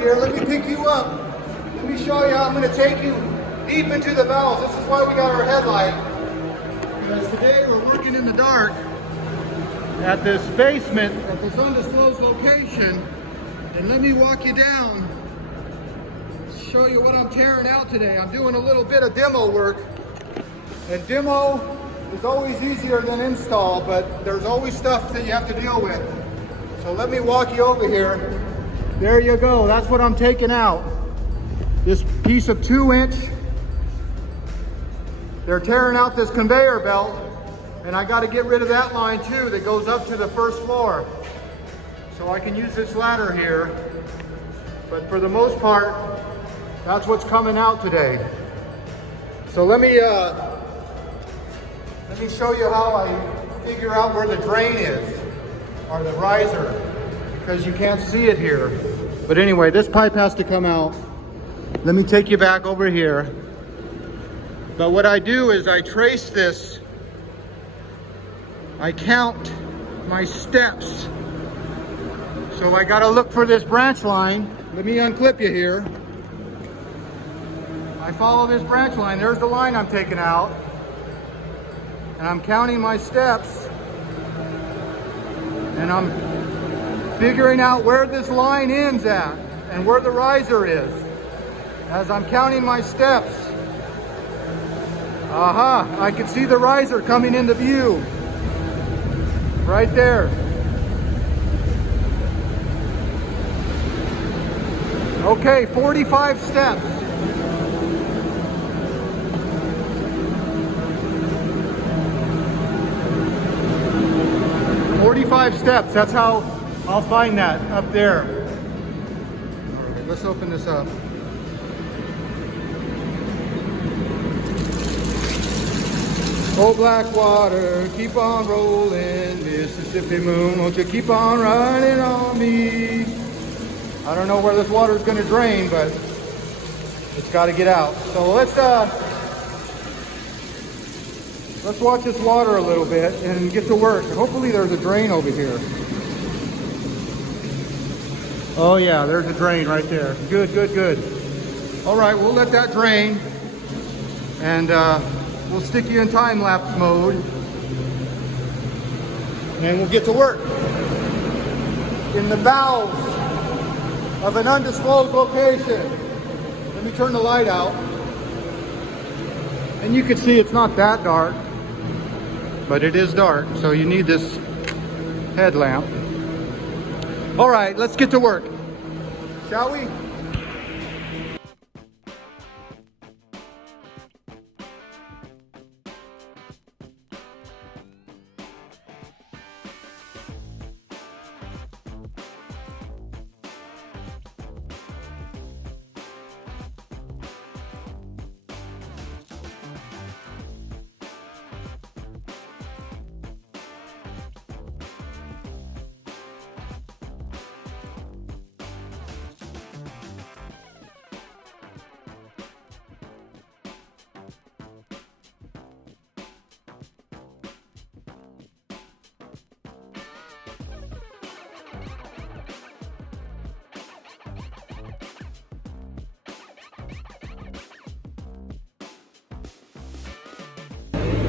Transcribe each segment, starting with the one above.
here. Let me pick you up. Let me show you how I'm going to take you deep into the valves. This is why we got our headlight. Because today we're working in the dark at this basement, at this undisclosed location. And let me walk you down, show you what I'm tearing out today. I'm doing a little bit of demo work. And demo is always easier than install, but there's always stuff that you have to deal with. So let me walk you over here. There you go, that's what I'm taking out. This piece of 2-inch. They're tearing out this conveyor belt, and I got to get rid of that line too that goes up to the first floor. So I can use this ladder here. But for the most part, that's what's coming out today. So let me show you how I figure out where the drain is, or the riser, because you can't see it here. But anyway, this pipe has to come out. Let me take you back over here. But what I do is I trace this. I count my steps. So I gotta look for this branch line. Let me unclip you here. I follow this branch line. There's the line I'm taking out. And I'm counting my steps. And I'm figuring out where this line ends at and where the riser is as I'm counting my steps. Aha, I can see the riser coming into view right there. Okay, 45 steps. That's how I'll find that up there. All right, let's open this up. Oh, black water, keep on rolling, Mississippi moon, won't you keep on running on me? I don't know where this water is going to drain, but it's got to get out. So let's watch this water a little bit and get to work. Hopefully there's a drain over here. Oh yeah, there's a drain right there. Good, good, good. All right, we'll let that drain, and we'll stick you in time-lapse mode, and we'll get to work in the valves of an undisclosed location. Let me turn the light out. And you can see it's not that dark, but it is dark, so you need this headlamp. All right, let's get to work, shall we?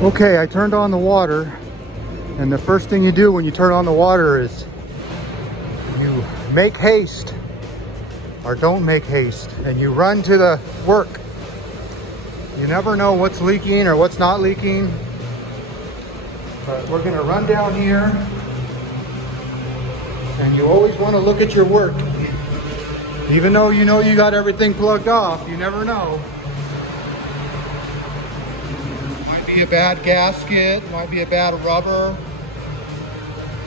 Okay, I turned on the water, and the first thing you do when you turn on the water is you make haste, or don't make haste, and you run to the work. You never know what's leaking or what's not leaking, but we're gonna run down here, and you always want to look at your work. Even though you know you got everything plugged off, you never know. Might be a bad gasket, might be a bad rubber,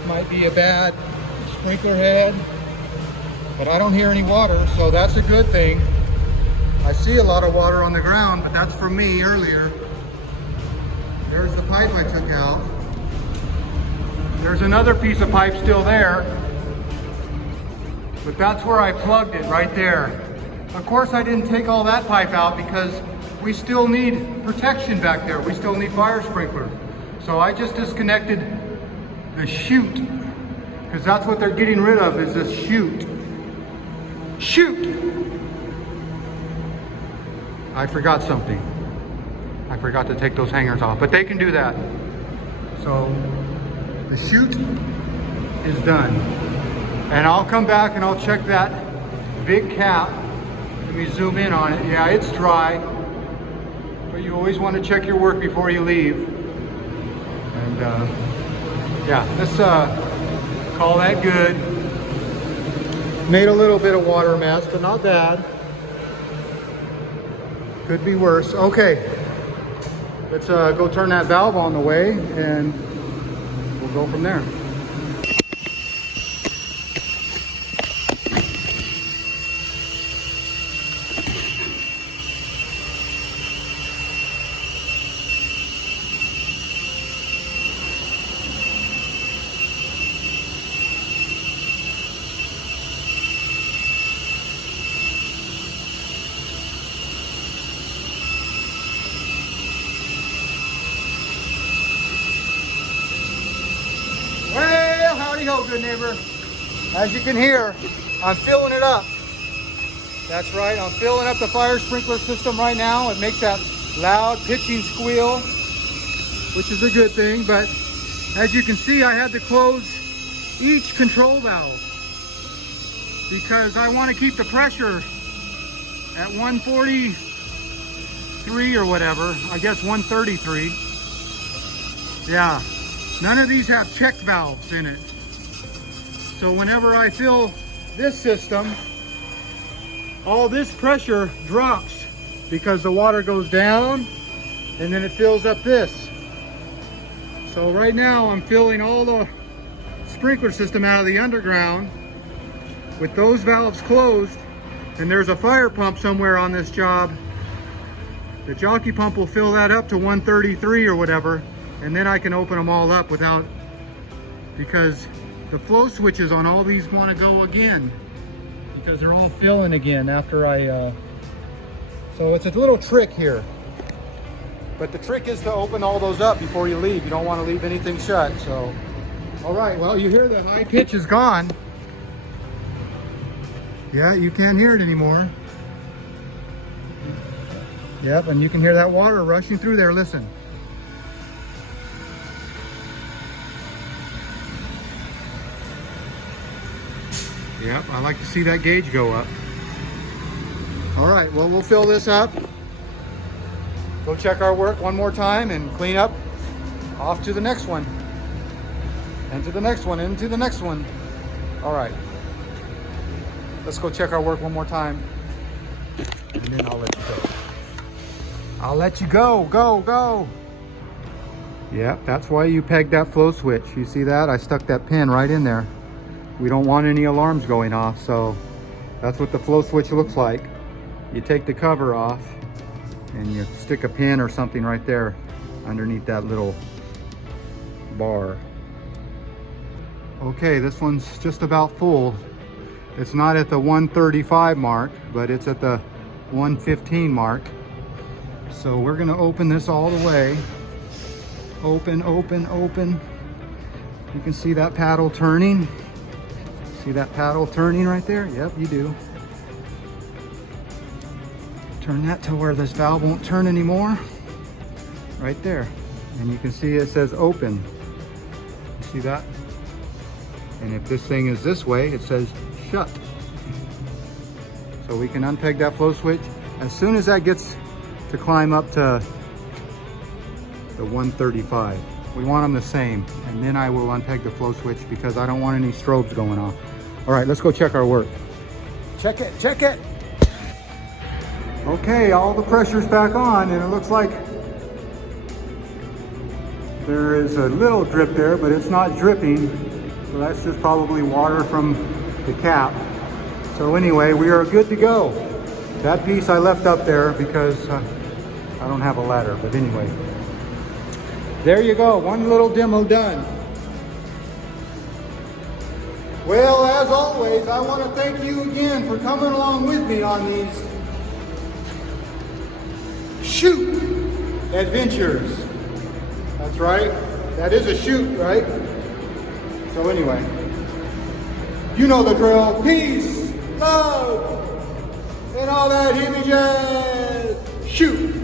might be a bad sprinkler head, but I don't hear any water, so that's a good thing. I see a lot of water on the ground, but that's from me earlier. There's the pipe I took out. There's another piece of pipe still there, but that's where I plugged it, right there. Of course, I didn't take all that pipe out because we still need protection back there. We still need fire sprinklers. So I just disconnected the chute, because that's what they're getting rid of, is this chute. Shoot! I forgot something. I forgot to take those hangers off, but they can do that. So the chute is done. And I'll come back and I'll check that big cap. Let me zoom in on it. Yeah, it's dry, but you always want to check your work before you leave. And yeah, let's call that good. Made a little bit of water mess, but not bad. Could be worse. Okay, let's go turn that valve on the way and we'll go from there. Well, howdy ho, good neighbor. As you can hear, I'm filling it up. That's right, I'm filling up the fire sprinkler system right now. It makes that loud pitching squeal, which is a good thing, but as you can see, I had to close each control valve because I want to keep the pressure at 143 or whatever, I guess 133. Yeah. None of these have check valves in it. So whenever I fill this system, all this pressure drops because the water goes down and then it fills up this. So right now I'm filling all the sprinkler system out of the underground with those valves closed, and there's a fire pump somewhere on this job. The jockey pump will fill that up to 133 or whatever, and then I can open them all up without, because the flow switches on all these want to go again because they're all filling again after so it's a little trick here. But the trick is to open all those up before you leave. You don't want to leave anything shut. So, all right, well, you hear the high pitch is gone. Yeah, you can't hear it anymore. Yep, and you can hear that water rushing through there. Listen. Yep, I like to see that gauge go up. All right, well, we'll fill this up. Go check our work one more time and clean up. Off to the next one. And to the next one, and to the next one. All right. Let's go check our work one more time. And then I'll let you go. I'll let you go, go. Yep, that's why you pegged that flow switch. You see that? I stuck that pin right in there. We don't want any alarms going off, so that's what the flow switch looks like. You take the cover off and you stick a pin or something right there underneath that little bar. Okay, this one's just about full. It's not at the 135 mark, but it's at the 115 mark. So we're gonna open this all the way. Open, open, open. You can see that paddle turning. See that paddle turning right there? Yep, you do. Turn that to where this valve won't turn anymore. Right there. And you can see it says open. You see that? And if this thing is this way, it says shut. So we can unpeg that flow switch. As soon as that gets to climb up to the 135, we want them the same. And then I will unpeg the flow switch because I don't want any strobes going off. All right, let's go check our work. Check it, check it. Okay, all the pressure's back on, and it looks like there is a little drip there, but it's not dripping. So that's just probably water from the cap. So anyway, we are good to go. That piece I left up there because I don't have a ladder, but anyway. There you go, one little demo done. Well, as always, I want to thank you again for coming along with me on these shoot adventures. That's right. That is a shoot, right? So anyway, you know the drill. Peace. love, and all that hippie jazz. Shoot!